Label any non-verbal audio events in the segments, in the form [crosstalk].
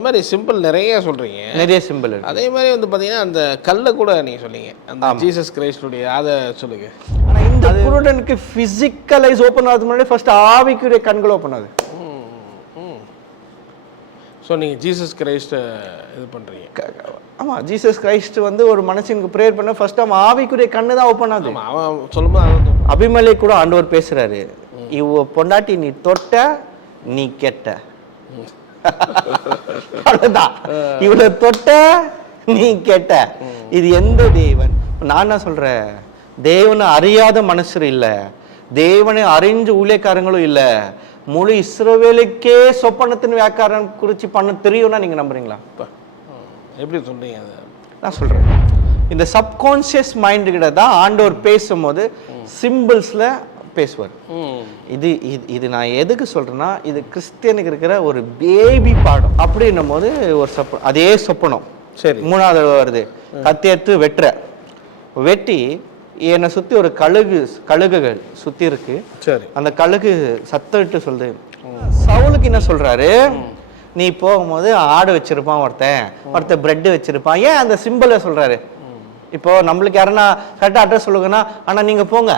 இந்த மாதிரி சிம்பிள் நிறைய சொல்றீங்க. நிறைய சிம்பிள் இருக்கு. அதே மாதிரி வந்து பார்த்தீங்கன்னா அந்த கல்லை கூட நீங்கள் சொன்னீங்க அந்த ஜீசஸ் கிரைஸ்டுடைய அதை சொல்லுங்க. ஆனா இந்த குருடனுக்கு பிசிக்கல் ஐஸ் ஓப்பன் ஆகுது முன்னாடி ஃபர்ஸ்ட் ஆவிக்குரிய கண்கள் ஓப்பன் ஆகுது ஸோ நீங்கள் ஜீசஸ் கிரைஸ்ட்டை இது பண்ணுறீங்க க- ஆமா ஜீசஸ் கிரைஸ்ட் வந்து ஒரு மனுஷனுக்கு ப்ரேயர் பண்ண ஃபர்ஸ்ட் அவன் ஆவிக்குரிய கண்ணு தான் ஓப்பன் ஆகுது. ஆமாம் அவன் சொல்லும்போது. அபிமலை கூட ஆண்டவர் பேசுறாரு. இவ பொண்டாட்டி நீ தொட்ட நீ கெட்ட. [laughs] அவ்வளவுதான். இவளை தொட்ட நீ கெட்ட. இது எந்த தேவன்? நான் என்ன சொல்றேன்? தேவனை அறியாத மனுஷர் இல்ல. தேவனை அறிஞ்ச ஊழியக்காரங்களும் இல்ல. முழு இஸ்ரவேலுக்கே சொப்பனத்தின் வியாக்காரம் குறிச்சு பண்ண தெரியும்னா நீங்க நம்புறீங்களா? அப்பா. ம். எப்படி சொல்றீங்க அதை? நான் சொல்றேன். இந்த சப்கான்சியஸ் மைண்டு கிட்ட தான் ஆண்டவர் பேசும்போது சிம்பிள்ஸ்ல பேசுவார். இது இது இது நான் எதுக்கு சொல்றேன்னா இது கிறிஸ்டியனுக்கு இருக்கிற ஒரு பேபி பாடம். அப்படின்னும் போது ஒரு சொப்ப அதே சொப்பனம். சரி. மூணாவது வருது. கத்தியத்து வெட்டுற. வெட்டி என்னை சுத்தி ஒரு கழுகு கழுகுகள் சுத்தி இருக்கு. சரி. அந்த கழுகு சத்தமிட்டு சொல்லுது. சவுலுக்கு என்ன சொல்றாரு? நீ போகும்போது ஆடு வச்சிருப்பான் ஒருத்தன். ஒருத்தன் பிரெட் வச்சிருப்பான். ஏன் அந்த சிம்பிளை சொல்றாரு? இப்போ நம்மளுக்கு யாருன்னா கரெக்டாக அட்ரஸ் சொல்லுங்கன்னா ஆனா நீங்க போங்க.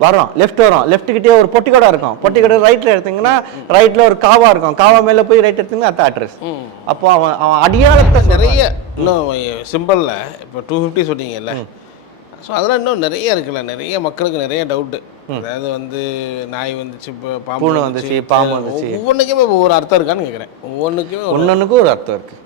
வரோம் லெஃப்ட் வரோம் லெஃப்ட் கிட்டே ஒரு பொட்டி கடை இருக்கும். பொட்டி கடை ரைட்ல எடுத்தீங்கன்னா ரைட்ல ஒரு காவா இருக்கும். காவா மேல போய் ரைட் எடுத்தீங்கன்னா அத்த அட்ரஸ் அப்போ அவன் அவன் அடியாளத்தை நிறைய இன்னும் சிம்பிளில் இப்போ டூ ஃபிஃப்டி சொன்னீங்கல்ல. ஸோ அதெல்லாம் இன்னும் நிறைய இருக்குல்ல. நிறைய மக்களுக்கு நிறைய டவுட்டு அதாவது வந்து நாய் வந்துச்சு இப்போ பாம்பு வந்துச்சு, பாம்பு வந்துச்சு. ஒவ்வொன்றுக்குமே ஒவ்வொரு அர்த்தம் இருக்கான்னு கேட்குறேன் ஒவ்வொன்றுக்குமே ஒரு ஒன்னொன்னுக்கும் ஒரு அர்த்தம் இருக்கு.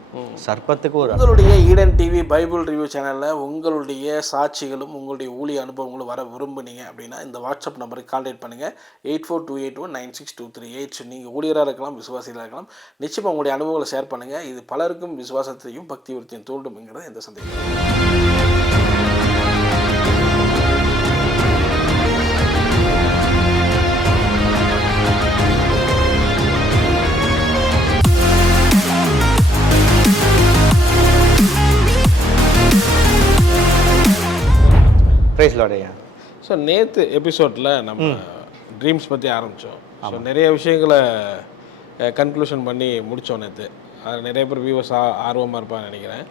சர்ப்பத்துக்கு ஒரு உங்களுடைய ஈடன் டிவி பைபிள் ரிவ்யூ சேனலில் உங்களுடைய சாட்சிகளும் உங்களுடைய ஊழிய அனுபவங்களும் வர விரும்புனீங்க அப்படின்னா இந்த வாட்ஸ்அப் நம்பருக்கு கான்டாக்ட் பண்ணுங்கள் eight four two eight one nine six two three eight நீங்கள் ஊழியராக இருக்கலாம் விசுவாசிகளாக இருக்கலாம். நிச்சயமாக உங்களுடைய அனுபவங்களை ஷேர் பண்ணுங்கள் இது பலருக்கும் விசுவாசத்தையும் பக்தி விருத்தியும் தூண்டும்ங்கிறது எந்த சந்தேகம் பிரைஸ் லாடையா ஸோ நேற்று எபிசோடில் நம்ம ட்ரீம்ஸ் பற்றி ஆரம்பித்தோம் ஸோ நிறைய விஷயங்களை கன்க்ளூஷன் பண்ணி முடித்தோம் நேற்று அது நிறைய பேர் வியூவர்ஸ் ஆர்வமாக இருப்பான்னு நினைக்கிறேன்.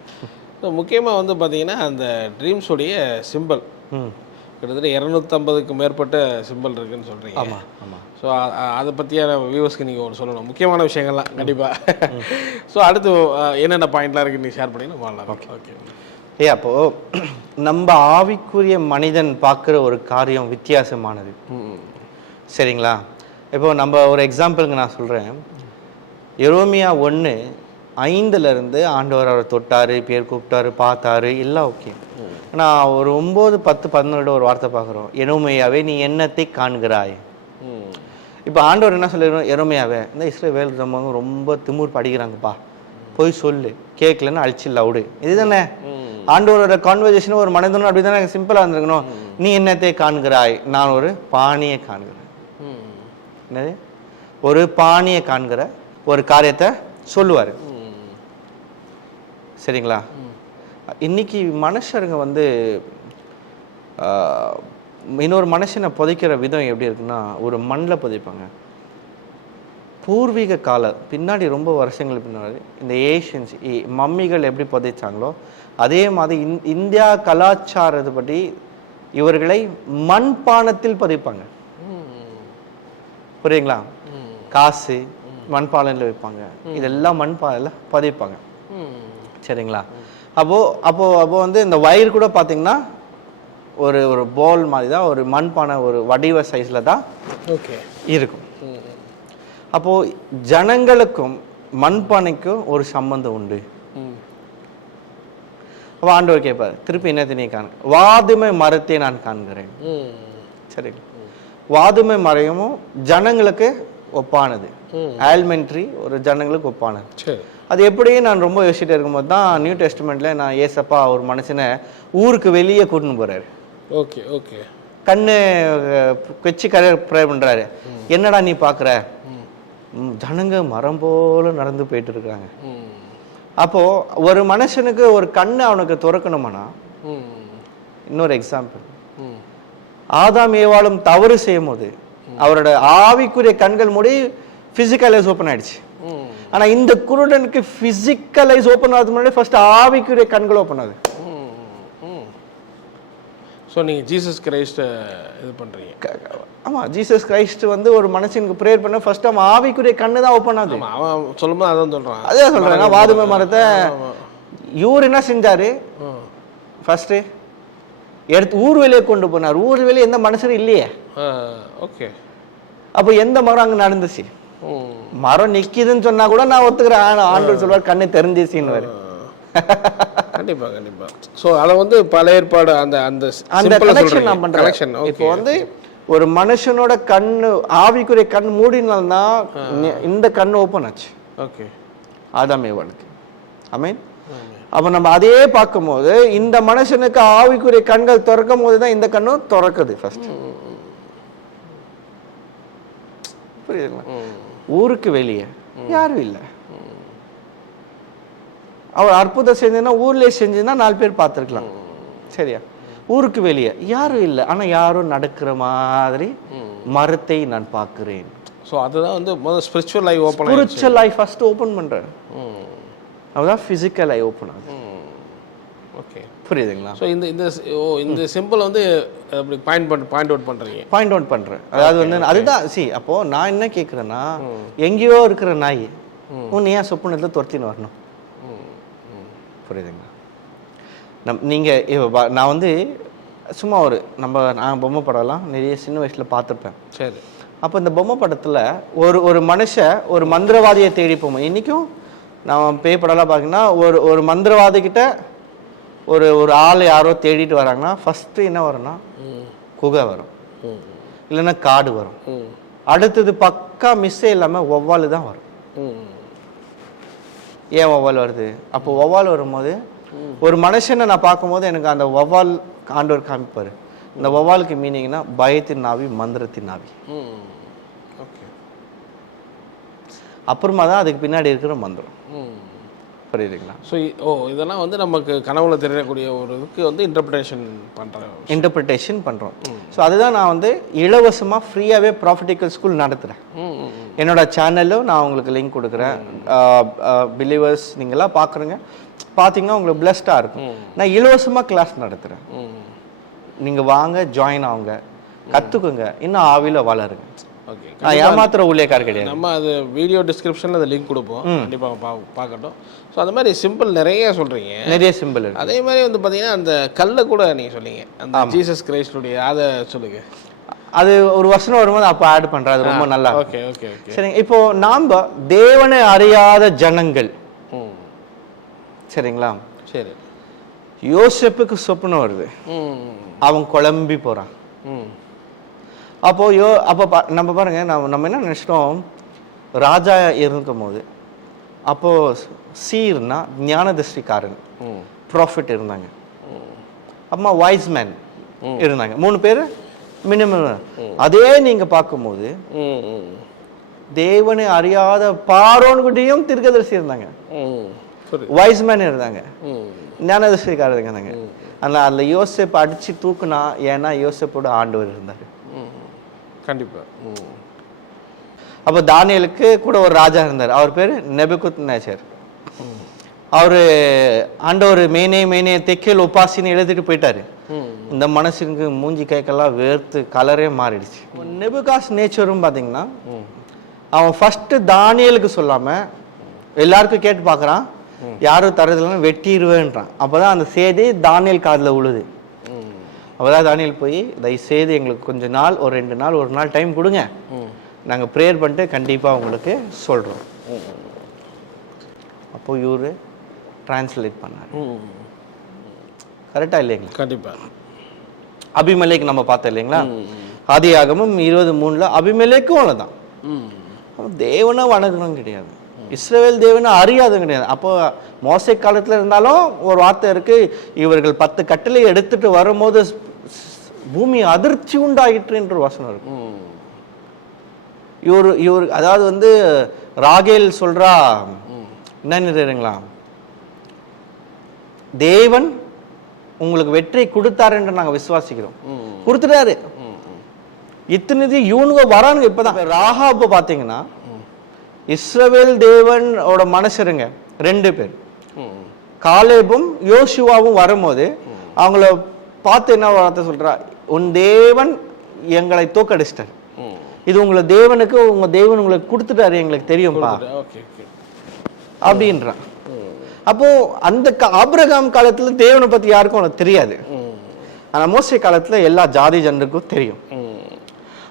ஸோ முக்கியமாக வந்து பார்த்தீங்கன்னா அந்த ட்ரீம்ஸுடைய சிம்பிள் கிட்டத்தட்ட இரநூத்தம்பதுக்கு மேற்பட்ட சிம்பிள் இருக்குன்னு சொல்கிறீங்க ஆமா ஆமா. ஸோ அதை பற்றியான வியூவர்ஸ்க்கு நீங்கள் ஒன்று சொல்லணும். முக்கியமான விஷயங்கள்லாம் கண்டிப்பாக ஸோ [laughs] அடுத்து என்னென்ன பாயிண்ட்லாம் இருக்குன்னு நீங்கள் ஷேர் பண்ணிங்கன்னா பண்ணலாம் ஓகே ஏ அப்போ நம்ம ஆவிக்குரிய மனிதன் பார்க்குற ஒரு காரியம் வித்தியாசமானது. சரிங்களா? இப்போ நம்ம ஒரு எக்ஸாம்பிளுக்கு நான் சொல்கிறேன் எரோமியா ஒன்று ஐந்துலேருந்து ஆண்டவர் அவரை தொட்டாரு பேர் கூப்பிட்டாரு பார்த்தாரு எல்லாம் ஓகே. ஆனால் ஒரு ஒம்பது பத்து பதினொன்று ஒரு வார்த்தை பார்க்குறோம். எரோமையாவே நீ என்னத்தை காண்கிறாய்? இப்போ ஆண்டவர் என்ன சொல்லிடுறோம் எரோமையாவே இந்த இஸ்ரேல் நம்ம ரொம்ப திமுர் படிக்கிறாங்கப்பா. போய் சொல்லு. கேட்கலன்னு அழிச்சு லவுடு. இதுதானே? ஆண்டவரோட கான்வர்சேஷன் ஒரு மனிதனும் அப்படி தானே சிம்பிளாக இருந்திருக்கணும். நீ என்னத்தை காண்கிறாய்? நான் ஒரு பாணியை காண்கிறேன். என்னது? ஒரு பாணியை காண்கிற ஒரு காரியத்தை சொல்லுவார். சரிங்களா? இன்னைக்கு மனுஷருங்க வந்து இன்னொரு மனுஷனை புதைக்கிற விதம் எப்படி இருக்குன்னா ஒரு மண்ணில் புதைப்பாங்க. பூர்வீக கால பின்னாடி ரொம்ப வருஷங்களுக்கு பின்னாடி இந்த ஏஷியன்ஸ் மம்மிகள் எப்படி புதைச்சாங்களோ அதே மாதிரி இந் இந்தியா கலாச்சாரத்தை பற்றி இவர்களை மண்பானத்தில் புதைப்பாங்க. புரியுங்களா காசு மண்பானையில் வைப்பாங்க. இதெல்லாம் மண்பானையில் புதைப்பாங்க. சரிங்களா? அப்போ அப்போ அப்போ வந்து இந்த வயிறு கூட பார்த்தீங்கன்னா ஒரு ஒரு பால் மாதிரி தான் ஒரு மண்பானை ஒரு வடிவ சைஸில் தான் ஓகே இருக்கும். அப்போ ஜனங்களுக்கும் மண்பானைக்கும் ஒரு சம்பந்தம் உண்டு. ஆண்டவர் கேட்பார் திருப்பி என்னத்தை நீ காண? வாதுமை மரத்தை நான் காண்கிறேன். சரிங்களா வாதுமை மரமும் ஜனங்களுக்கு ஒப்பானது. ஆல்மெண்ட்ரி ஒரு ஜனங்களுக்கு ஒப்பானது. சரி. அது எப்படி நான் ரொம்ப யோசிச்சுட்டு இருக்கும்போது தான் நியூ டெஸ்ட்மெண்ட்ல நான் ஏசப்பா ஒரு மனுஷனை ஊருக்கு வெளியே கூட்டின்னு போறாரு. Okay okay. கண்ணு வச்சு கரை ப்ரே பண்றாரு. என்னடா நீ பாக்குற? ம், ஜனங்க மரம் போல நடந்து போயிட்டு இருக்காங்க. ம் அப்போ ஒரு மனுஷனுக்கு ஒரு கண்ணு அவனுக்கு திறக்கணுமானா? இன்னொரு எக்ஸாம்பிள் ஆதாம் ஏவாளும் தவறு செய்யும் போது அவரோட ஆவிக்குரிய கண்கள் மூடி பிசிக்கல் ஓப்பன் ஆயிடுச்சு. ம். ஆனா இந்த குருடனுக்கு பிசிக்கல் ஐஸ் ஓப்பன் ஆகுது முன்னாடி ஃபர்ஸ்ட் ஆவிக்குரிய கண்கள் ஓப்பன் ஆகுது. ஸோ நீங்கள் ஜீசஸ் கிரைஸ்ட்டை இது பண்ணுறீங்க க- க- ஆமா ஜீசஸ் கிரைஸ்ட் வந்து ஒரு மனுஷனுக்கு ப்ரேயர் பண்ண ஃபர்ஸ்ட் அவன் ஆவிக்குரிய கண்ணு தான் ஓப்பன் ஆகுது. ஆமாம் அவன் சொல்லும்போது அதான் சொல்கிறான் அதே சொல்றேன். வாதுமை மரத்தை இவர் என்ன செஞ்சாரு? ஃபர்ஸ்ட் எடுத்து ஊர் வெளியே கொண்டு போனார். ஊர் வெளியே எந்த மனுஷரும் இல்லையே. ஓகே அப்போ எந்த மரம் அங்க நடந்துச்சு? மரம் நிக்குதுன்னு சொன்னா கூட நான் ஒத்துக்கிறேன். ஆண்டவர் சொல்வார் கண்ணு தெரிஞ்சிச்சின்னு கண்டிப்பா கண்டிப்பா. ஸோ அதை வந்து பல ஏற்பாடு அந்த அந்த அந்த கனெக்ஷன் நான் பண்றேன். கனெக்ஷன் இப்போ வந்து ஒரு மனுஷனோட கண்ணு ஆவிக்குரிய கண் மூடினால்தான் இந்த கண்ணு ஓப்பன் ஆச்சு. ஓகே. ஆதாம் ஏவாளுக்கு. ஐ அப்போ நம்ம அதே பார்க்கும்போது இந்த மனுஷனுக்கு ஆவிக்குரிய கண்கள் திறக்கும் போது தான் இந்த கண்ணும் திறக்குது ஃபர்ஸ்ட் புரியுதுங்களா? ஊருக்கு வெளியே. யாரும் இல்லை. அவர் அற்புதம் செஞ்சதுன்னா ஊர்லயே செஞ்சதுன்னா நாலு பேர் பார்த்துருக்கலாம். சரியா? ஊருக்கு வெளியே. யாரும் இல்லை. ஆனா யாரும் நடக்கிற மாதிரி மரத்தை நான் பார்க்கிறேன். ஸோ அதுதான் வந்து முதல் spiritual life open spiritual life first open பண்றேன். அதுதான் ஃபிசிக்கல் ஐ ஓப்பன் ஆகுது. ஓகே புரியுதுங்களா? ஸோ இந்த இந்த ஓ இந்த சிம்பிள் வந்து அப்படி பாயிண்ட் பண்ண பாயிண்ட் அவுட் பண்ணுறீங்க பாயிண்ட் அவுட் பண்றேன். அதாவது வந்து அதுதான் சி அப்போ நான் என்ன கேட்குறேன்னா எங்கேயோ இருக்கிற நாய் உன்னை ஏன் சொப்பனத்தில் துரத்தின்னு வரணும். புரியுதுங்களா? நம் நீங்கள் நான் வந்து சும்மா ஒரு நம்ம நான் பொம்மை படம்லாம் நிறைய சின்ன வயசில் பார்த்துருப்பேன். சரி. அப்போ இந்த பொம்மை படத்தில் ஒரு ஒரு மனுஷன் ஒரு மந்திரவாதியை தேடி போவோம் இன்றைக்கும் நான் பேய் படம்லாம் பார்த்தீங்கன்னா ஒரு ஒரு மந்திரவாதி கிட்ட ஒரு ஒரு ஆள் யாரோ தேடிட்டு வராங்கன்னா ஃபஸ்ட்டு என்ன வரும்னா குகை வரும். இல்லைன்னா காடு வரும். அடுத்தது பக்கா மிஸ்ஸே இல்லாமல் ஒவ்வால் தான் வரும். ஏன் ஒவ்வால் வருது? அப்போ ஒவ்வால் வரும்போது ஒரு மனுஷனை நான் பார்க்கும்போது எனக்கு அந்த ஒவ்வால் ஆண்டவர் காமிப்பார். இந்த ஒவ்வாலுக்கு மீனிங்னா பயத்தின் நாவி மந்திரத்தின் நாவி. அப்புறமா தான் அதுக்கு பின்னாடி இருக்கிற மந்திரம். புரியுதுங்களா? ஸோ ஓ இதெல்லாம் வந்து நமக்கு கனவுல தெரியக்கூடிய ஒரு இதுக்கு வந்து இன்டர்பிரேஷன் பண்ணுற இன்டர்பிரிட்டேஷன் பண்ணுறோம் ஸோ அதுதான் நான் வந்து இலவசமாக ஃப்ரீயாகவே ப்ராஃபிட்டிக்கல் ஸ்கூல் நடத்துகிறேன். என்னோட சேனல்லும் நான் உங்களுக்கு லிங்க் கொடுக்குறேன். பிலீவர்ஸ் நீங்களாம் பார்க்குறீங்க. பார்த்தீங்கன்னா உங்களுக்கு பிளஸ்டாக இருக்கும். நான் இலவசமாக கிளாஸ் நடத்துகிறேன் நீங்கள் வாங்க ஜாயின் ஆகுங்க கற்றுக்குங்க இன்னும் ஆவியில் வளருங்க. ஓகே நான் ஏமாத்துற ஊழியக்கார் கிடையாது. நம்ம அது வீடியோ டிஸ்கிரிப்ஷனில் அந்த லிங்க் கொடுப்போம். கண்டிப்பாக பா பார்க்கட்டும். ஸோ அந்த மாதிரி சிம்பிள் நிறைய சொல்கிறீங்க நிறைய சிம்பிள் அதே மாதிரி வந்து பார்த்தீங்கன்னா அந்த கல்லை கூட நீங்கள் சொன்னீங்க அந்த ஜீசஸ் கிரைஸ்டுடைய அதை சொல்லுங்க. அது ஒரு வசனம் வரும்போது அப்போ ஆட் பண்ணுறேன் அது ரொம்ப நல்லா. ஓகே ஓகே சரிங்க. இப்போ நாம் தேவனை அறியாத ஜனங்கள். சரிங்களா? சரி. யோசேப்புக்கு சொப்பனம் வருது. அவன் குழம்பி போகிறான் அப்போ யோ அப்போ பா நம்ம பாருங்க நம்ம நம்ம என்ன நினச்சிட்டோம்? ராஜா இருக்கும் போது அப்போ சீர்னா ஞானதிருஷ்டிக்காரன் ப்ராஃபிட் இருந்தாங்க. அம்மா வாய்ஸ் மேன் இருந்தாங்க. மூணு பேர் மினிமம் அதே நீங்க பார்க்கும்போது தேவனை அறியாத பாரோன்கிட்டையும் தீர்க்கதரிசி இருந்தாங்க. ம் புரியுது. வாய்ஸ் மேன் இருந்தாங்க. ஞானதிருஷ்டிக்காரர் இருந்தாங்க ஆனால் அதில் யோசேப் அடிச்சு தூக்குனா ஏன்னா யோசேப்போட ஆண்டவர் இருந்தார். கண்டிப்பாக அப்போ தானியலுக்கு கூட ஒரு ராஜா இருந்தார். அவர் பேர் நெபுகுத் நேச்சர் அவர் ஆண்டவர் மேனே மேனே தெக்கேல் உபாசின்னு எழுதிட்டு போயிட்டாரு. இந்த மனசுக்கு மூஞ்சி கைக்கெல்லாம் வேர்த்து கலரே மாறிடுச்சு. நெபுகாஸ் நேச்சரும் பார்த்தீங்கன்னா அவன் ஃபர்ஸ்ட் தானியலுக்கு சொல்லாம எல்லாருக்கும் கேட்டு பார்க்கறான் யாரும் தரதுலன்னு வெட்டிடுவேன்றான். அப்பதான் அந்த செய்தி தானியல் காதுல உழுது. அப்பதான் தானியல் போய் தயவு செய்து எங்களுக்கு கொஞ்ச நாள் ஒரு ரெண்டு நாள் ஒரு நாள் டைம் கொடுங்க. நாங்கள் ப்ரேயர் பண்ணிட்டு கண்டிப்பாக உங்களுக்கு சொல்கிறோம் அப்போ இவரு டிரான்ஸ்லேட் பண்ணார். கரெக்டாக இல்லைங்களா? கண்டிப்பாக அபிமலேக் நம்ம பார்த்தோம் இல்லைங்களா? ஆதியாகமும் இருபது மூணில் அபிமலேக்கும் அவ்வளோதான் தேவனை வணங்கணும் கிடையாது. இஸ்ரேல் தேவனை அறியாதும் கிடையாது. அப்போ மோசை காலத்தில் இருந்தாலும் ஒரு வார்த்தை இருக்கு இவர்கள் பத்து கட்டளை எடுத்துட்டு வரும்போது பூமி அதிர்ச்சி உண்டாயிற்று என்று வசனம் இருக்கும் இவர் இவர் அதாவது வந்து ராகேல் சொல்றா என்ன நிறுங்களா தேவன் உங்களுக்கு வெற்றி கொடுத்தாரு என்று நாங்க விசுவாசிக்கிறோம். கொடுத்துட்டாரு. இத்தனை இவனுங்க வரானுங்க இப்பதான். ராகாப பாத்தீங்கன்னா இஸ்ரவேல் தேவனோட மனுஷருங்க ரெண்டு பேர். காலேபும் யோசுவாவும் வரும்போது அவங்கள பார்த்து என்ன வார்த்தை சொல்றா? உன் தேவன் எங்களை தோக்கடிச்சிட்டார். இது உங்களை தேவனுக்கு உங்க தேவன் உங்களுக்கு கொடுத்துட்டாரு எங்களுக்கு தெரியும்பா. அப்படின்றான் அப்போ அந்த ஆபிரகாம் காலத்துல தேவனை பத்தி யாருக்கும் அவனுக்கு தெரியாது. ஆனா மோசே காலத்துல எல்லா ஜாதி ஜனருக்கும் தெரியும்.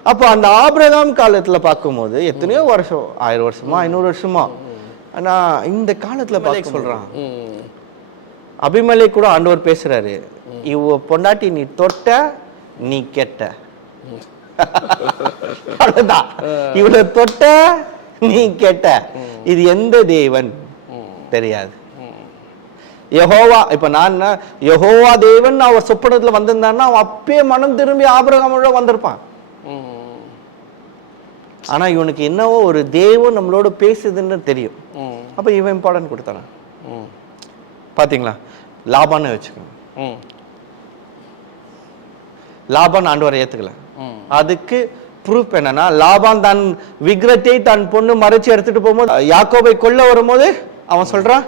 அப்போ அந்த ஆபிரகாம் காலத்துல பார்க்கும்போது எத்தனையோ வருஷம் ஆயிரம் வருஷமா ஐநூறு வருஷமா? ஆனா இந்த காலத்துல பார்க்க சொல்றான். அபிமலை கூட ஆண்டவர் பேசுறாரு. இவ பொண்டாட்டி நீ தொட்ட நீ கெட்ட. அவ்வளவுதான். இவளை தொட்ட நீ கெட்ட. இது எந்த தேவன்? தெரியாது. யெகோவா இப்ப நான் யெகோவா தேவன் அவர் சொப்பனத்துல வந்திருந்தான்னா அவன் அப்பயே மனம் திரும்பி ஆபிரகாமோட வந்திருப்பான். ஆனா இவனுக்கு என்னவோ ஒரு தேவன் நம்மளோட பேசுதுன்னு தெரியும். அப்ப இவன் இம்பார்ட்டன்ட் கொடுத்தானா? ம். பாத்தீங்களா? லாபான்னு வச்சுக்கோங்க. லாபான் ஆண்டவரை ஏத்துக்கல. ம். அதுக்கு ப்ரூஃப் என்னன்னா லாபான் தன் விக்கிரத்தை தன் பொண்ணு மறைச்சு எடுத்துட்டு போகும்போது யாக்கோபை கொல்ல வரும்போது அவன் சொல்றான்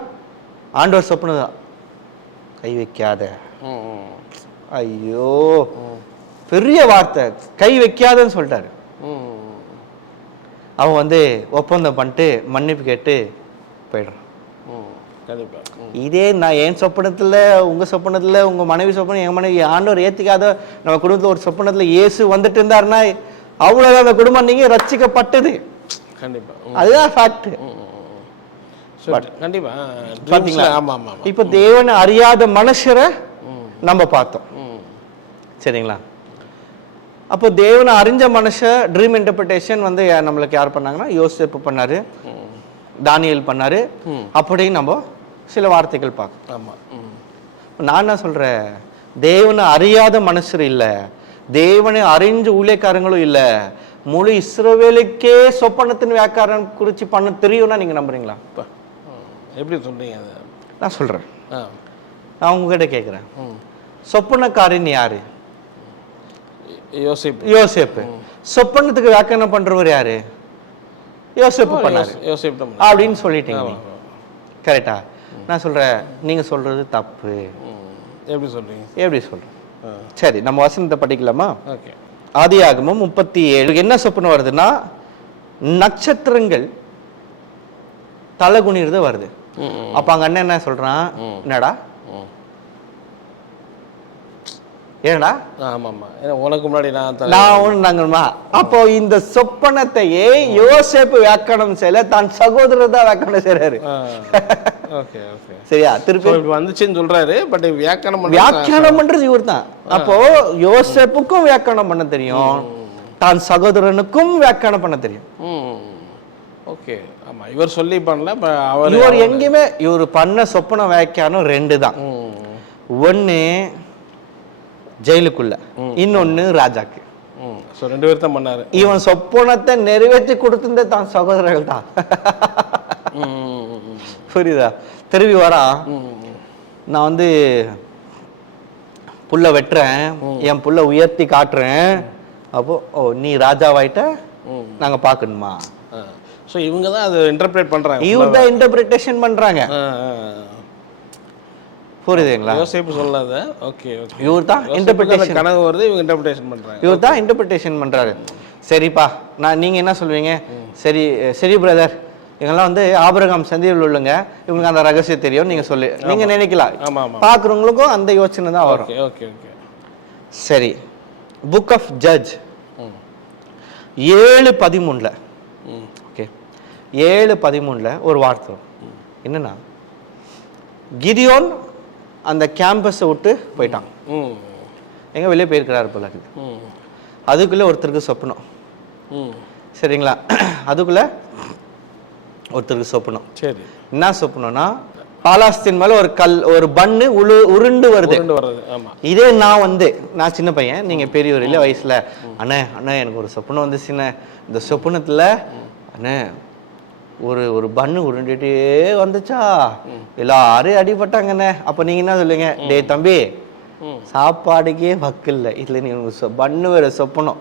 ஆண்டவர் சொப்பனதான் கை வைக்காத. ஐயோ. பெரிய வார்த்தை. கை வைக்காதன்னு சொல்லிட்டாரு. அவன் வந்து ஒப்பந்தம் பண்ணிட்டு மன்னிப்பு கேட்டு போயிடுறான். இதே நான் என் சொப்பனத்துல உங்க சொப்பனத்துல உங்க மனைவி சொப்பனம் என் மனைவி ஆண்டவர் ஏத்திக்காத நம்ம குடும்பத்துல ஒரு சொப்பனத்துல இயேசு வந்துட்டு இருந்தாருன்னா அவ்வளவுதான் அந்த குடும்பம் நீங்க ரட்சிக்கப்பட்டது கண்டிப்பா. ம். அதுதான் ஃபேக்ட் சரி கண்டிப்பா. பாத்தீங்களா? ட்ரீம்ஸ்ல ஆமா ஆமா ஆமா. இப்ப தேவனை அறியாத மனுஷரை நம்ம பார்த்தோம். சரிங்களா? அப்போ தேவனை அறிஞ்ச மனுஷ ட்ரீம் இன்டர்பிரிட்டேஷன் வந்து நம்மளுக்கு யார் பண்ணாங்கன்னா யோசேப்பு பண்ணாரு. தானியேல் பண்ணாரு. அப்படின்னு நம்ம சில வார்த்தைகள் பார்க்கணும். ஆமா. ம். நான் என்ன சொல்றேன்? தேவனை அறியாத மனுஷர் இல்ல. தேவனை அறிஞ்ச ஊழியக்காரங்களும் இல்ல. முழு இஸ்ரவேலுக்கே சொப்பனத்தின் வியாக்காரம் குறிச்சு பண்ண தெரியும்னா நீங்க நம்புறீங்களா? அப்பா. ம். எப்படி சொல்றீங்க அது? நான் சொல்றேன். ஆ. நான் உங்ககிட்ட கேட்குறேன் சொப்பனக்காரன் யாரு? யோசிப்பு. யோசேப்பு. சொப்பனத்துக்கு வியாக்கியானம் பண்றவர் யாரு? யோசேப்பு பண்ணாரு. யோசிப்பு அப்படின்னு சொல்லிட்டீங்க. கரெக்டா? நான் சொல்றேன் நீங்க சொல்றது தப்பு. எப்படி சொல்றீங்க? எப்படி சொல்றேன் சரி நம்ம வசனத்தை படிக்கலாமா? ஓகே. ஆதியாகமம் முப்பத்தி ஏழு என்ன சொப்பனம் வருதுன்னா நட்சத்திரங்கள் தலை குனிறது வருது. அப்ப அங்க அண்ணன் என்ன சொல்றான்? என்னடா? ம் ஏடா ஆமா ஆமா ஏன்னா உனக்கு முன்னாடி நான் நாங்கம்மா அப்போ இந்த சொப்பனத்தையே யோசேப்பு வியாக்கணம் செய்யல தன் சகோதரர் தான் வியாக்கணம் செய்யறாரு ஓகே ஓகே. சரியா? திருப்பி வந்துச்சுன்னு சொல்றாரு பட் வியாக்கணம் பண்ண வியாக்கியானம் பண்றது இவர் தான் அப்போ யோசேப்புக்கும் வியாக்கியானம் பண்ண தெரியும். தான் சகோதரனுக்கும் வியாக்கியானம் பண்ண தெரியும். ஓகே. ஆமா இவர் சொல்லி பண்ணல அவர் இவர் எங்கேயுமே இவர் பண்ண சொப்பன வியாக்கியானம் ரெண்டு தான் ஒண்ணு ஜெயிலுக்குள்ள. இன்னொன்னு ராஜாக்கு. ஸோ ரெண்டு பேர் தான் பண்ணாரு. இவன் சொப்பனத்தை நிறைவேற்றி கொடுத்திருந்த தான் சகோதரர்கள் தான். புரியுதா? திரும்பி வரான் ம். நான் வந்து புல்ல வெட்டுறேன். என் புல்ல உயர்த்தி காட்டுறேன். அப்போ ஓ நீ ராஜாவாயிட்ட. நாங்க பார்க்கணுமா? ஆ. ஸோ இவங்க தான் அதை இன்டர்பிரேட் பண்றாங்க. இவர் தான் இன்டர்பிரிட்டேஷன் பண்றாங்க. புரியுதுங்களா. யோசேப்பு சொல்லாத. ஓகே இவர் தான் இன்டர்பிரிட்டேஷன் கனவு வருது இவங்க இன்டர்பிரேஷன் பண்றாங்க. இவர் தான் இன்டர்பிரிட்டேஷன் பண்றாரு. சரிப்பா நான் நீங்க என்ன சொல்வீங்க? சரி சரி பிரதர் இவங்கெல்லாம் வந்து ஆபிரகாம் சந்தியில் உள்ளங்க. இவங்களுக்கு அந்த ரகசியம் தெரியும் நீங்க சொல்லு நீங்க நினைக்கலாம். பாக்குறவங்களுக்கும் அந்த யோசனை தான் வரும். ஓகே ஓகே சரி. புக் ஆஃப் ஜட்ஜ் ஏழு பதிமூணுல. ஓகே. ஏழு பதிமூணுல ஒரு வார்த்தை. என்னன்னா கிதியோன் அந்த கேம்பஸை விட்டு போயிட்டான். எங்க வெளியே போயிருக்கிறாரு போல அதுக்குள்ள ஒருத்தருக்கு சொப்பனம். சரிங்களா? அதுக்குள்ள ஒருத்தருக்கு சொப்பனம். சரி. என்ன சொப்பனம்னா பாலாஸ்தீன் மேல ஒரு கல் ஒரு பண்ணு உரு உருண்டு வருது. இதே நான் வந்து நான் சின்ன பையன் நீங்க பெரியவர் இல்ல வயசுல. அண்ணே அண்ணே எனக்கு ஒரு சொப்பனம் வந்துச்சுண்ணே. இந்த சொப்பனத்துல அண்ணே ஒரு ஒரு பண்ணு உருண்டுட்டே வந்துச்சா? எல்லாரும் அடிபட்டாங்கண்ணே. அப்ப நீங்க என்ன சொல்லுங்க? டேய் தம்பி சாப்பாடுக்கே வக்கு இல்லை. இதுல நீ உனக்கு பண்ணு வேற சொப்பனம்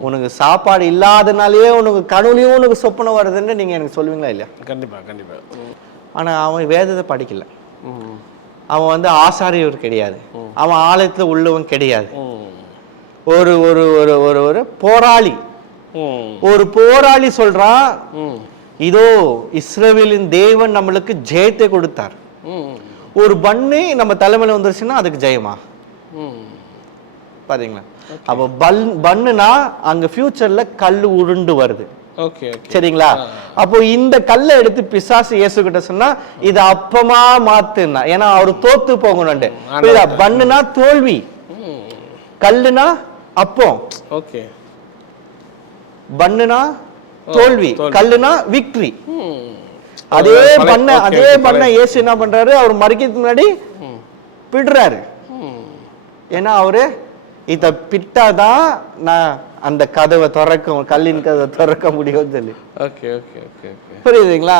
உனக்கு சாப்பாடு இல்லாதனாலேயே உனக்கு கனவுலையும் உனக்கு சொப்பனம் வருதுன்னு நீங்க எனக்கு சொல்லுவீங்களா இல்லையா? கண்டிப்பாக கண்டிப்பாக ம். ஆனா அவன் வேதத்தை படிக்கல. அவன் வந்து ஆசாரியர் கிடையாது. அவன் ஆலயத்துல உள்ளவன் கிடையாது. ஒரு ஒரு ஒரு ஒரு ஒரு போராளி. ஒரு போராளி சொல்றான். இதோ இஸ்ரவேலின் தேவன் நம்மளுக்கு ஜெயத்தை கொடுத்தார். ஒரு பண்ணு நம்ம தலைமையில வந்துருச்சுன்னா அதுக்கு ஜெயமா? பாத்தீங்களா? அப்போ பல் பண்ணுனா அங்க ஃபியூச்சர்ல கல் உருண்டு வருது. சரிங்களா? அப்போ இந்த கல்லை எடுத்து பிசாசு இயேசு கிட்ட சொன்னா இது அப்பமா மாத்துனா ஏன்னா அவர் தோத்து போகணும்னு புரியுதா? பண்ணுனா தோல்வி. கல்லுனா அப்பம். பண்ணுனா தோல்வி. கல்லுனா விக்டரி அதே பண்ண அதே பண்ண இயேசு என்ன பண்றாரு? அவர் மறிக்கிறதுக்கு முன்னாடி பிடுறாரு ஏன்னா அவரு இத பிட்டாதான் நான் அந்த கதவை திறக்க கல்லின் கதவை திறக்க முடியும்னு சொல்லி. புரியுதுங்களா?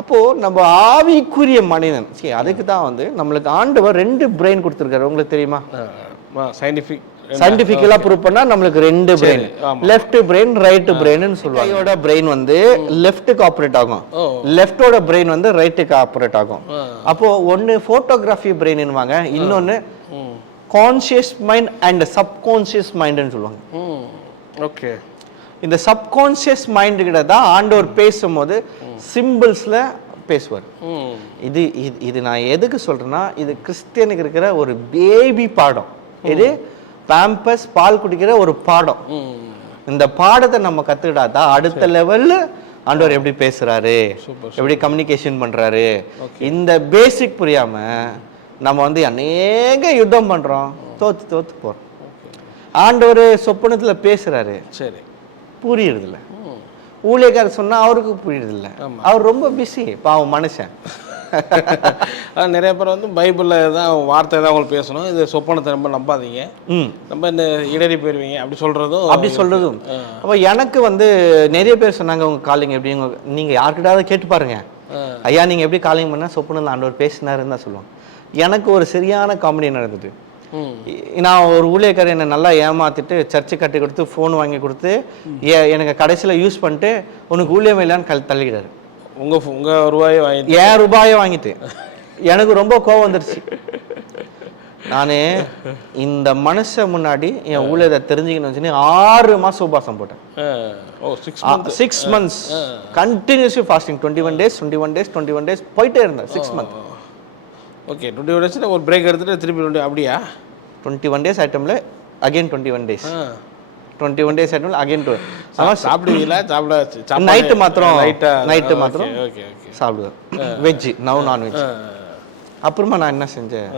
அப்போ நம்ம ஆவிக்குரிய மனிதன். அதுக்கு தான் வந்து நம்மளுக்கு ஆண்டவர் ரெண்டு பிரெயின் கொடுத்துருக்காரு. உங்களுக்கு தெரியுமா? சயின்டிஃபிக் சயின்டிபிக்கலா ப்ரூவ் பண்ணா நம்மளுக்கு ரெண்டு brain. Left brain right brain சொல்லுவாங்க. கையோட பிரெயின் வந்து லெஃப்ட்டுக்கு ஆப்ரேட் ஆகும். லெஃப்டோட பிரெயின் வந்து ரைட்டுக்கு ஆப்ரேட் ஆகும். அப்போ ஒன்னு போட்டோகிராஃபி பிரெயின்னுவாங்க இன்னொன்னு கான்சியஸ் மைண்ட் அண்ட் சப்கான்சியஸ் மைண்ட்னு சொல்லுவாங்க. ஓகே. இந்த சப்கான்சியஸ் மைண்ட் கிட்ட தான் ஆண்டவர் பேசும்போது சிம்பிள்ஸ்ல பேசுவார். இது இது இது நான் எதுக்கு சொல்றேன்னா இது கிறிஸ்டியனுக்கு இருக்கிற ஒரு பேபி பாடம். இது பேம்பஸ் பால் குடிக்கிற ஒரு பாடம். இந்த பாடத்தை நம்ம கத்துக்கிட்டா அடுத்த லெவல்ல ஆண்டவர் எப்படி பேசுறாரு எப்படி கம்யூனிகேஷன் பண்றாரு. இந்த பேசிக் புரியாம நம்ம வந்து அநேக யுத்தம் பண்றோம். தோத்து தோத்து போறோம். ஆண்டவர் சொப்பனத்துல பேசுறாரு. சரி. புரியுறதில்ல. ஊழியக்காரர் சொன்னா அவருக்கு புரியுறதில்ல. அவர் ரொம்ப பிஸி பாவம் மனுஷன். நிறைய பேர் வந்து பைபிளில் தான் வார்த்தை தான் உங்களுக்கு பேசணும். இது சொப்பனத்தை ரொம்ப நம்பாதீங்க. நம்ம இந்த இடறி போயிருவீங்க. அப்படி சொல்கிறதும் அப்படி சொல்றதும். அப்போ எனக்கு வந்து நிறைய பேர் சொன்னாங்க உங்க காலிங் எப்படி? உங்க நீங்க யார்கிட்டயாவது கேட்டு பாருங்க. ஐயா நீங்க எப்படி காலிங் பண்ணா சொப்பனில் ஆண்டவர் பேசினாருன்னு தான் சொல்லுவாங்க. எனக்கு ஒரு சரியான காமெடி நடந்தது. நான் ஒரு ஊழியக்காரர் என்னை நல்லா ஏமாத்திட்டு சர்ச்சு கட்டி கொடுத்து ஃபோன் வாங்கி கொடுத்து எனக்கு கடைசியில் யூஸ் பண்ணிட்டு உனக்கு ஊழியம் இல்லைன்னு கல் தள்ளிக்கிறாரு உங்கள் உங்கள் ரூபாயை வாங்கிட்டு ஏன் ரூபாயை வாங்கிட்டு. எனக்கு ரொம்ப கோவம் வந்துருச்சு. நானு இந்த மனுஷன் முன்னாடி என் ஊழியத்தை தெரிஞ்சுக்கணும்னு சொல்லி ஆறு மாசம் உபாசம் போட்டேன். Six months continuously fasting twenty one days twenty one days twenty one days போயிட்டே இருந்தேன் சிக்ஸ் மந்த் ஓகே டுவெண்ட்டி டேஸில் ஒரு பிரேக் எடுத்துட்டு திருப்பி அப்படியா? Twenty one days ஐட்டமில் again twenty one days twenty one days ஐட்டமில் again டூ சா- சாப்பிடுவீங்களா? சாப்பிட நைட்டு மாத்திரம் நைட்டா நைட்டு மாத்திரம் சாப்பிடுவேன். வெஜ் நவ் நான்வெஜ் அப்புறமா நான் என்ன செஞ்சேன்?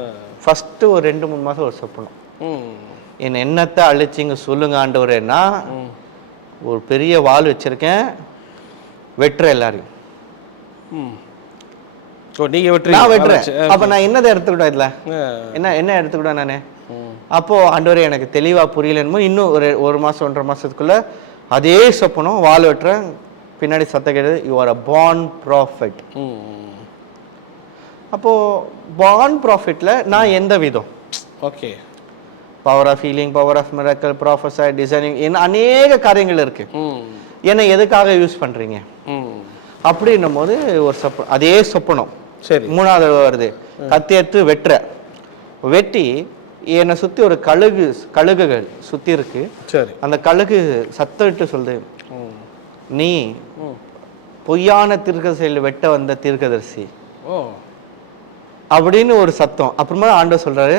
ஃபர்ஸ்ட் ஒரு ரெண்டு மூணு மாசம் ஒரு சொப்பனம். ம். என் எண்ணத்தை அழிச்சிங்க சொல்லுங்க ஆண்டவரேன்னா ஒரு பெரிய வாள் வச்சிருக்கேன். வெட்டுற எல்லாரையும். நீங்கள் வெட்டுறீங்க. நான் வெட்டுறேன். அப்ப நான் என்னதை எடுத்துக்கிட்டேன் இதுல. என்ன என்ன எடுத்துக்கிட்டேன் நானு? ம். அப்போ ஆண்டவரே எனக்கு தெளிவா புரியலன்னு இன்னும் ஒரு ஒரு மாசம் ஒன்றரை மாசத்துக்குள்ள அதே சொப்பனம் வாள் வெட்டுறேன் பின்னாடி சத்தம் கேட்டது you are a born prophet ம். ம். அப்போ பார்ன் ப்ராஃபிட்ல நான் எந்த விதம்? Okay. Power of healing power of miracle professor designing என்ன அநேக காரியங்கள் இருக்கு. ம். என்னை எதுக்காக யூஸ் பண்றீங்க? ம். அப்படின்னும் போது ஒரு சொப்ப அதே சொப்பனம். சரி. மூணாவது வருது. கத்தி எடுத்து வெட்டுற. வெட்டி என்னை சுத்தி ஒரு கழுகு கழுகுகள் சுத்தி இருக்கு. சரி. அந்த கழுகு சத்தமிட்டு சொல்லுது. நீ பொய்யான தீர்க்கதரிசியில் வெட்ட வந்த தீர்க்கதரிசி. அப்படின்னு ஒரு சத்தம். அப்புறமா ஆண்டவர் சொல்றாரு.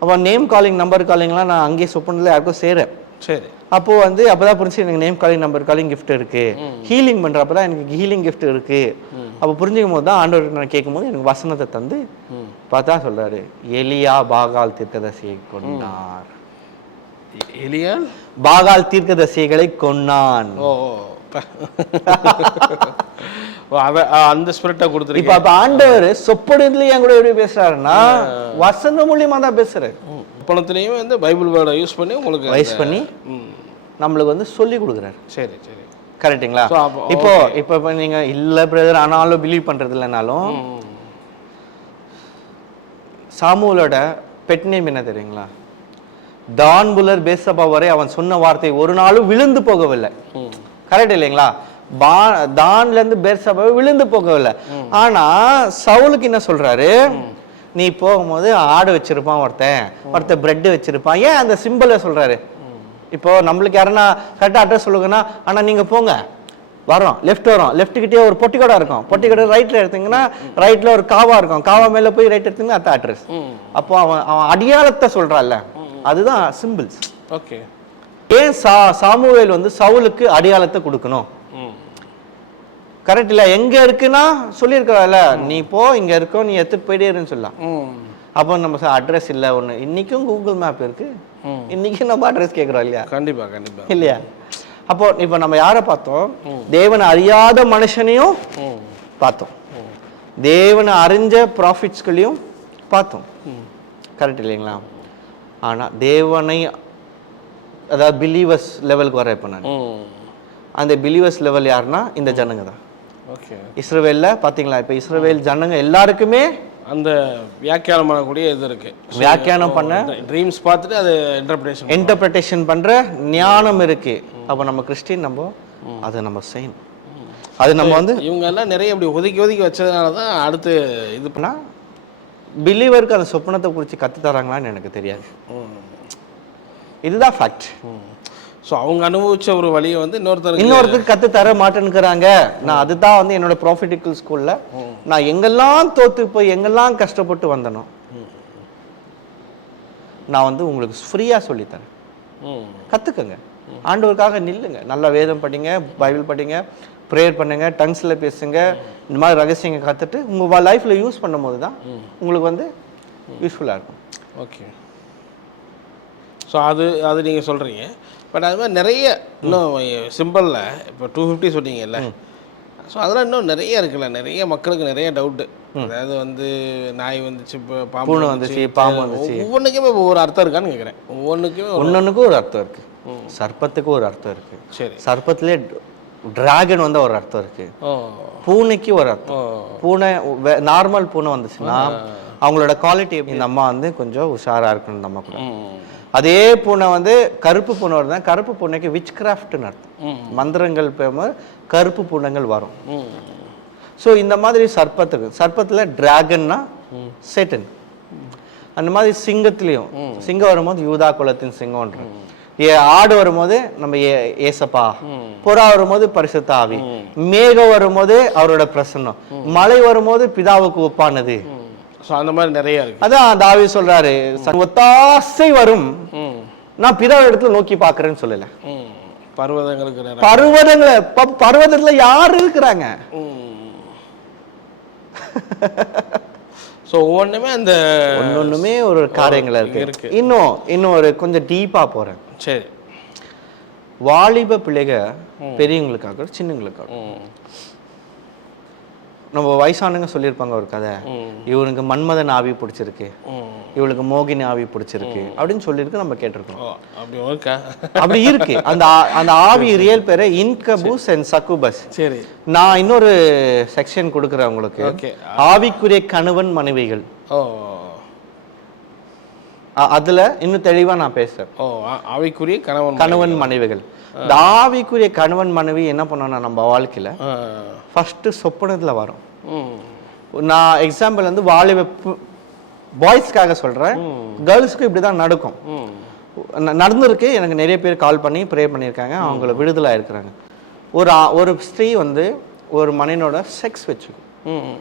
அப்போ நேம் காலிங் நம்பர் காலிங்லாம் நான் அங்கேயே சொப்பனில் யாருக்கும் சேரேன். சரி. அப்போ வந்து அப்பதான் புரிஞ்சு எனக்கு name calling number calling gift இருக்கு. ஹீலிங் பண்றப்ப தான் எனக்கு ஹீலிங் கிஃப்ட் இருக்கு. அப்போ புரிஞ்சுக்கும் போது தான் ஆண்டவர் நான் கேட்கும்போது எனக்கு வசனத்தை தந்து பார்த்தா சொல்றாரு எலியா பாகால் தீர்க்கதரிசியை கொண்டார். எலியால் பாகால் தீர்க்கதரிசிகளை கொன்னான். ஓ அந்த ஸ்பிரிட்டை இப்ப கொடுத்துருக்கீங்க அப்ப ஆண்டவர் சொப்பனத்துல என் கூட எப்படி பேசுறாருன்னா வசனம் மூலியமா தான் பேசுறாரு. பணத்துலேயும் வந்து பைபிள் வேர்டை யூஸ் பண்ணி உங்களுக்கு அந்த- பண்ணி நம்மளுக்கு வந்து சொல்லி கொடுக்குறாரு. சரி சரி. கரெக்ட்டுங்களா? இப்போ இப்போ இப்போ நீங்க இல்ல பிரதர் ஆனாலும் பிலீவ் பண்றது இல்லைனாலும் சாமுவலோட பெட் நேம் என்ன தெரியுங்களா? தான் புலர் பேசப்பா வரை அவன் சொன்ன வார்த்தை ஒரு நாளும் விழுந்து போகவில்லை. கரெக்ட் இல்லைங்களா? பா தான்ல இருந்து பேர்சபா விழுந்து போகவில்லை. ஆனா சவுலுக்கு என்ன சொல்றாரு? நீ போகும்போது ஆடு வச்சிருப்பான் ஒருத்தன் ஒருத்தன் பிரெட் வச்சிருப்பான். ஏன் அந்த சிம்பிளை சொல்றாரு? இப்போ நம்மளுக்கு யாருன்னா கரெக்டாக அட்ரஸ் சொல்லுங்கன்னா ஆனா நீங்க போங்க. வரோம் லெஃப்ட் வரோம் லெஃப்ட் கிட்டே ஒரு பொட்டி கடை இருக்கும். பொட்டி கடை ரைட்ல எடுத்தீங்கன்னா ரைட்ல ஒரு காவா இருக்கும். காவா மேல போய் ரைட் எடுத்தீங்கன்னா அத்த அட்ரஸ் அப்போ அவன் அவன் அடியாளத்தை சொல்றான்ல. அதுதான் சிம்பிள்ஸ் ஓகே. ஏன் சா சாமுவேல் வந்து சவுலுக்கு அடையாளத்தை கொடுக்கணும்? கரெக்ட் இல்ல? எங்க இருக்குன்னா சொல்லியிருக்கல நீ போ இங்க இருக்கோ நீ எடுத்துட்டு போயிட்டே இருன்னு சொல்லலாம். அப்போ நம்ம அட்ரஸ் இல்ல ஒண்ணு. இன்னைக்கும் கூகுள் மேப் இருக்கு. இன்னைக்கும் நம்ம அட்ரஸ் கேக்குறோம் இல்லையா? கண்டிப்பா கண்டிப்பா. இல்லையா? அப்போ இப்போ நம்ம யாரை பார்த்தோம்? தேவனை அறியாத மனுஷனையும் பார்த்தோம். தேவனை அறிஞ்ச ப்ராஃபிட்ஸ்களையும் பார்த்தோம். கரெக்ட் இல்லைங்களா? ஆனா தேவனை அதாவது பிலீவர்ஸ் லெவலுக்கு வர இப்போ நான். அந்த பிலீவர்ஸ் லெவல் யாருன்னா இந்த ஜனங்க தான். ஓகே. இஸ்ரவேல்ல பாத்தீங்களா? இப்போ இஸ்ரவேல் ஜனங்க எல்லாருக்குமே அந்த வியாக்கியானம் பண்ணக்கூடிய இது இருக்கு. வியாக்கியானம் பண்ண ட்ரீம்ஸ் பார்த்துட்டு அது இன்டர்பிரேஷன் இன்டர்பிரேஷன் பண்ற ஞானம் இருக்கு. அப்போ நம்ம கிறிஸ்டின் நம்ம அதை நம்ம செய்யணும். அது நம்ம வந்து இவங்க எல்லாம் நிறைய இப்படி ஒதுக்கி ஒதுக்கி வச்சதுனால தான் அடுத்து இது பண்ண பண்ணா பிலீவருக்கு அந்த சொப்பனத்தை குறித்து கத்து தராங்களான்னு எனக்கு தெரியாது. இதுதான் ஃபேக்ட் ஸோ அவங்க அனுபவிச்ச ஒரு வழியை வந்து இன்னொருத்தருக்கு இன்னொருத்தருக்கு கத்து தர மாட்டேன்னுக்குறாங்க. நான் அதுதான் வந்து என்னோட ப்ராஃபிட்டிக்கல் ஸ்கூல்ல நான் எங்கெல்லாம் தோத்து போய் எங்கெல்லாம் கஷ்டப்பட்டு வந்தனோ நான் வந்து உங்களுக்கு ஃப்ரீயா சொல்லித்தரேன். ம். கத்துக்கங்க. ஆண்டவருக்காக நில்லுங்க. நல்லா வேதம் படிங்க பைபிள் படிங்க ப்ரேயர் பண்ணுங்க டங்ஸ்ல பேசுங்க இந்த மாதிரி ரகசியங்க கத்துட்டு உங்க லைஃப்ல யூஸ் பண்ணும்போது தான் உங்களுக்கு வந்து யூஸ்ஃபுல்லா இருக்கும். ஓகே ஸோ அது அது நீங்கள் சொல்கிறீங்க பட் அது மாதிரி நிறைய இன்னும் சிம்பிளில் இப்போ டூ ஃபிஃப்டி சொன்னீங்கல்ல. ஸோ அதெல்லாம் இன்னும் நிறைய இருக்குல்ல. நிறைய மக்களுக்கு நிறைய டவுட்டு அதாவது வந்து நாய் வந்துச்சு இப்போ பாம்பு வந்துச்சு, பாம்பு வந்துச்சு. ஒவ்வொன்றுக்குமே ஒவ்வொரு அர்த்தம் இருக்கான்னு கேட்குறேன் ஒவ்வொன்றுக்குமே ஒரு ஒன்னொன்னுக்கும் ஒரு அர்த்தம் இருக்கு. சர்ப்பத்துக்கு ஒரு அர்த்தம் இருக்கு. சரி. சர்ப்பத்திலே டிராகன் வந்து ஒரு அர்த்தம் இருக்கு. பூனைக்கு ஒரு அர்த்தம். பூனை நார்மல் பூனை வந்துச்சுன்னா அவங்களோட குவாலிட்டி இந்த அம்மா வந்து கொஞ்சம் உஷாரா இருக்கணும் இந்த அம்மா கூட அதே பூனை வந்து கருப்பு பூனை வருதுன்னா கருப்பு பூனைக்கு விச் கிராஃப்ட்னு அர்த்தம். மந்திரங்கள் பேசும்போது கருப்பு பூனைகள் வரும். ஸோ இந்த மாதிரி சர்ப்பத்துக்கு சர்ப்பத்தில் டிராகன்னா சேட்டன் அந்த மாதிரி சிங்கத்துலேயும் சிங்கம் வரும்போது யூதா குலத்தின் சிங்கம்ன்ற ஏ ஆடு வரும்போது நம்ம ஏ ஏசப்பா. புறா வரும்போது பரிசுத்த ஆவி. மேகம் வரும்போது அவரோட பிரசன்னம். மழை வரும்போது பிதாவுக்கு ஒப்பானது. ஸோ அந்த மாதிரி நிறைய இருக்கு. அதான் தாவி சொல்றாரு "ச- ஒத்தாசை வரும். நான் பிதாவை இடத்துல நோக்கி பார்க்கறேன்னு சொல்லல. பர்வதங்களுக்கு பர்வதங்களை பர்வதத்துல யார் இருக்கிறாங்க? ஸோ ஒவ்வொன்றுமே அந்த ஒன்னொண்ணுமே ஒரு காரியங்கள் இருக்கு. இன்னும் இன்னும் ஒரு கொஞ்சம் டீப்பா போறேன். சரி. வாலிப பிள்ளைக பெரியவங்களுக்காக சின்னங்களுக்காக நம்ம வயசானவங்க சொல்லியிருப்பாங்க ஒரு கதை. இவனுக்கு மன்மதன் ஆவி பிடிச்சிருக்கு. இவளுக்கு மோகினி ஆவி பிடிச்சிருக்கு. அப்படின்னு சொல்லியிருக்கு நம்ம கேட்டிருக்கோம் அப்படி இருக்கா. அந்த அந்த ஆவி ரியல் பேரு இன்கபூஸ் அண்ட் சக்குபஸ் சரி. நான் இன்னொரு செக்ஷன் கொடுக்குறேன் உங்களுக்கு. ஆவிக்குரிய கணவன் மனைவிகள். அதுல இன்னும் தெளிவா நான் பேசுறேன். ஆவிக்குரிய கணவன் கணவன் மனைவிகள். இந்த ஆவிக்குரிய கணவன் மனைவி என்ன பண்ணணும் நம்ம வாழ்க்கையில ஆ. ஃபர்ஸ்ட் சொப்பனத்துல வரும். நான் எக்ஸாம்பிள் வந்து வாலிப பாய்ஸ்க்காக சொல்றேன். கேர்ள்ஸ்க்கு இப்படிதான் நடக்கும். ம். ந- நடந்திருக்கு. எனக்கு நிறைய பேர் கால் பண்ணி ப்ரே பண்ணியிருக்காங்க. அவங்கள விடுதலை இருக்கிறாங்க. ஒரு ஒரு ஸ்திரீ வந்து ஒரு மனிதனோட செக்ஸ் வச்சுக்கும்.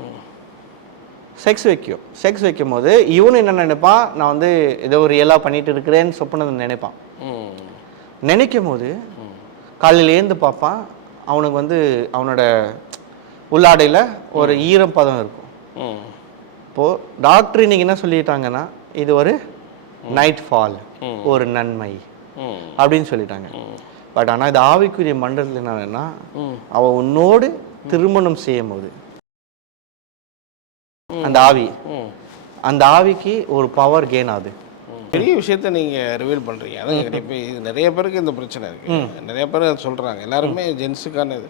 செக்ஸ் வைக்கும் செக்ஸ் வைக்கும். போது இவனு என்ன நினைப்பான்? நான் வந்து ஏதோ ஒரு ரியலாக பண்ணிட்டு இருக்கிறேன்னு சொப்பனத்தை நினைப்பான். நினைக்கும் போது காலையில் ஏந்து பார்ப்பான். அவனுக்கு வந்து அவனோட உள்ளாடையில் ஒரு ஈரப்பதம் இருக்கும். ம். இப்போது டாக்டர் இன்னைக்கு என்ன சொல்லிட்டாங்கன்னா இது ஒரு நைட் ஃபால் ஒரு நன்மை அப்படின்னு சொல்லிட்டாங்க. பட் ஆனால் இது ஆவிக்குரிய மண்டலத்தில் என்னன்னா. அவன் உன்னோடு திருமணம் செய்யும் போது அந்த ஆவி. அந்த ஆவிக்கு ஒரு பவர் கெயின் ஆகுது. பெரிய விஷயத்த நீங்க ரிவீல் பண்றீங்க. அதான் பேர் இது நிறைய பேருக்கு இந்த பிரச்சனை இருக்கு. நிறைய பேர் அதை சொல்றாங்க. எல்லாருமே ஜென்ஸுக்கான இது.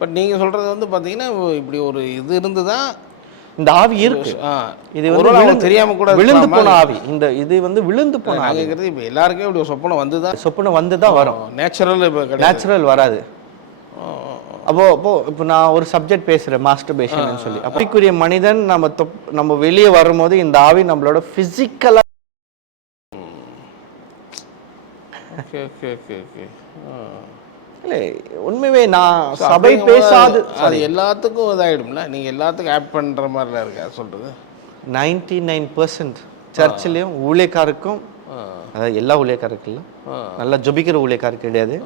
பட் நீங்க சொல்றது வந்து பாத்தீங்கன்னா இப்படி ஒரு இது இருந்து தான் இந்த ஆவி இருக்கு. இது வந்து தெரியாம கூட விழுந்து. போன ஆவி. இந்த இது வந்து விழுந்து போன நான் ஆவி. கேட்குறது இப்போ எல்லாருக்கும் இப்படி சொப்பனம் வந்து தான் சொப்பனம் வந்து தான் வரும். நேச்சுரல் கிடையாது நேச்சுரல் வராது. அப்போ அப்போ இப்போ நான் ஒரு சப்ஜெக்ட் பேசுறேன் மாஸ்டர்பேஷன் சொல்லி. அப்படிக்குரிய மனிதன் நம்ம தொப் நம்ம வெளியே வரும்போது இந்த ஆவி நம்மளோட பிசிக்கலா ஓகே ஓகே ஓகே ஓகே இல்லை உண்மையே நான் சபை பேசாது அது எல்லாத்துக்கும் இதாகிடும்ல நீங்கள் எல்லாத்துக்கும் ஆட் பண்ணுற மாதிரிலாம் இருக்கு? சொல்கிறது நைன்டி நைன் பர்சன்ட் சர்ச்சிலையும் ஊழியக்காருக்கும் அதாவது எல்லா ஊழியக்காருக்கும் இல்லை. நல்லா ஜொபிக்கிற ஊழியக்காருக்கு கிடையாது.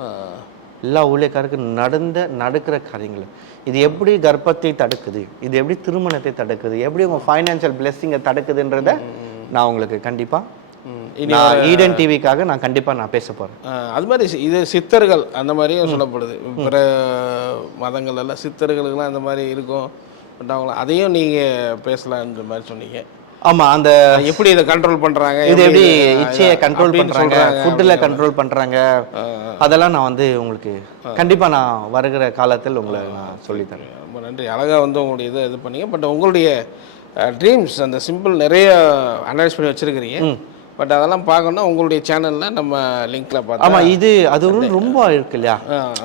எல்லா ஊழியக்காருக்கும் நடந்த நடக்கிற காரியங்கள். இது எப்படி கர்ப்பத்தை தடுக்குது? இது எப்படி திருமணத்தை தடுக்குது? எப்படி உங்க ஃபைனான்சியல் பிளெஸ்ஸிங்கை தடுக்குதுன்றத நான் உங்களுக்கு கண்டிப்பா நான் ஈடன் டிவிக்காக நான் கண்டிப்பா நான் பேச போறேன். அது மாதிரி இது சித்தர்கள் அந்த மாதிரியும் சொல்லப்படுது. பிற மதங்கள் எல்லாம் சித்தர்களுக்கெல்லாம் அந்த மாதிரி இருக்கும். பட் அவங்க அதையும் நீங்கள் பேசலான்ற மாதிரி சொன்னீங்க. ஆமா அந்த எப்படி இதை கண்ட்ரோல் பண்ணுறாங்க இது எப்படி இச்சையை கண்ட்ரோல் பண்றாங்க? ஃபுட்டில் கண்ட்ரோல் பண்றாங்க? அதெல்லாம் நான் வந்து உங்களுக்கு கண்டிப்பா நான் வருகிற காலத்தில் உங்களை நான் சொல்லித்தரேன். ரொம்ப நன்றி. அழகாக வந்து உங்களுடைய இதை இது பண்ணீங்க. பட் உங்களுடைய ட்ரீம்ஸ் அந்த சிம்பிள் நிறைய அனலைஸ் பண்ணி வச்சிருக்கிறீங்க. பட் அதெல்லாம் பார்க்கணும்னா உங்களுடைய சேனலில் நம்ம லிங்க்ல பார்த்தா ஆமா இது அது ரொம்ப இருக்கு இல்லையா?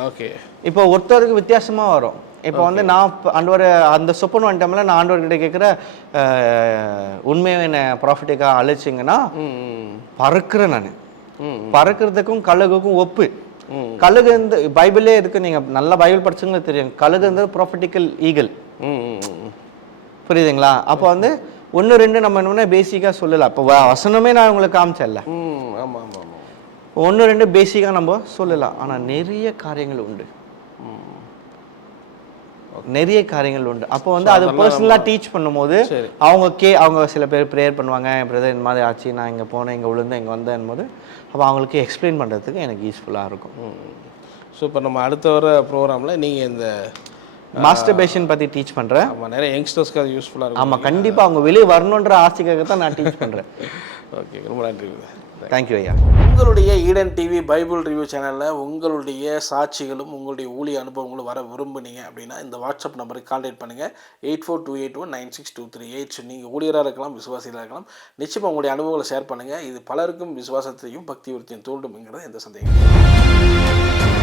ஓகே இப்போ ஒருத்தருக்கு வித்தியாசமா வரும். இப்போ வந்து நான் ஆண்டவர் அந்த சொப்பன் வந்துட்டோம்ல நான் ஆண்டவர்கிட்ட கேட்குற உண்மையை என்ன ப்ராஃபிட்டுக்காக அழைச்சிங்கன்னா பறக்கிறேன் நான். பறக்கிறதுக்கும் கழுகுக்கும் ஒப்பு. கழுகு வந்து பைபிளே இருக்கு நீங்க நல்லா பைபிள் படிச்சவங்களுக்கு தெரியும். கழுகு வந்து ப்ராஃபிட்டிக்கல் ஈகிள் ம். புரியுதுங்களா? அப்போ வந்து ஒன்று ரெண்டு நம்ம என்ன பேசிக்காக சொல்லலாம். இப்போ வ- வசனமே நான் உங்களுக்கு காமிச்சேன்ல. ம் ஆமாம் ஆமாம் ஒன்று ரெண்டு பேசிக்காக நம்ம சொல்லலாம். ஆனால் நிறைய காரியங்கள் உண்டு. நிறைய காரியங்கள் உண்டு. அப்போ வந்து அது பர்சனலாக டீச் பண்ணும்போது. அவங்க கே அவங்க சில பேர் ப்ரேயர் பண்ணுவாங்க. என் பிரதர் இந்த மாதிரி ஆச்சு. நான் இங்கே போனேன். இங்கே விழுந்தேன். இங்கே வந்தேன் போது அப்போ அவங்களுக்கு எக்ஸ்பிளைன் பண்ணுறதுக்கு எனக்கு யூஸ்ஃபுல்லாக இருக்கும். ஸோ இப்போ நம்ம அடுத்த வர ப்ரோக்ராமில் நீங்கள் இந்த மாஸ்டர்பேஷன் பற்றி டீச் பண்ணுறேன் ஆமாம் நிறைய யங்ஸ்டர்ஸ்க்கு அது யூஸ்ஃபுல்லாக இருக்கும். ஆமாம் கண்டிப்பாக அவங்க வெளியே வரணுன்ற ஆசைக்காக தான் நான் டீச் பண்ணுறேன் ஓகே ரொம்ப நன்றி தேங்க்யூ ஐயா. உங்களுடைய ஈடன் டிவி பைபிள் ரிவ்யூ சேனலில் உங்களுடைய சாட்சிகளும் உங்களுடைய ஊழிய அனுபவங்களும் வர விரும்புனீங்க அப்படின்னா இந்த வாட்ஸ்அப் நம்பருக்கு கான்டாக்ட் பண்ணுங்கள் eight four two eight one nine six two three eight நீங்கள் ஊழியராக இருக்கலாம் விசுவாசிகளாக இருக்கலாம். நிச்சயமாக உங்களுடைய அனுபவங்களை ஷேர் பண்ணுங்கள் இது பலருக்கும் விசுவாசத்தையும் பக்தி விருத்தியும் தூண்டும்ங்கிறது எந்த சந்தேகம்.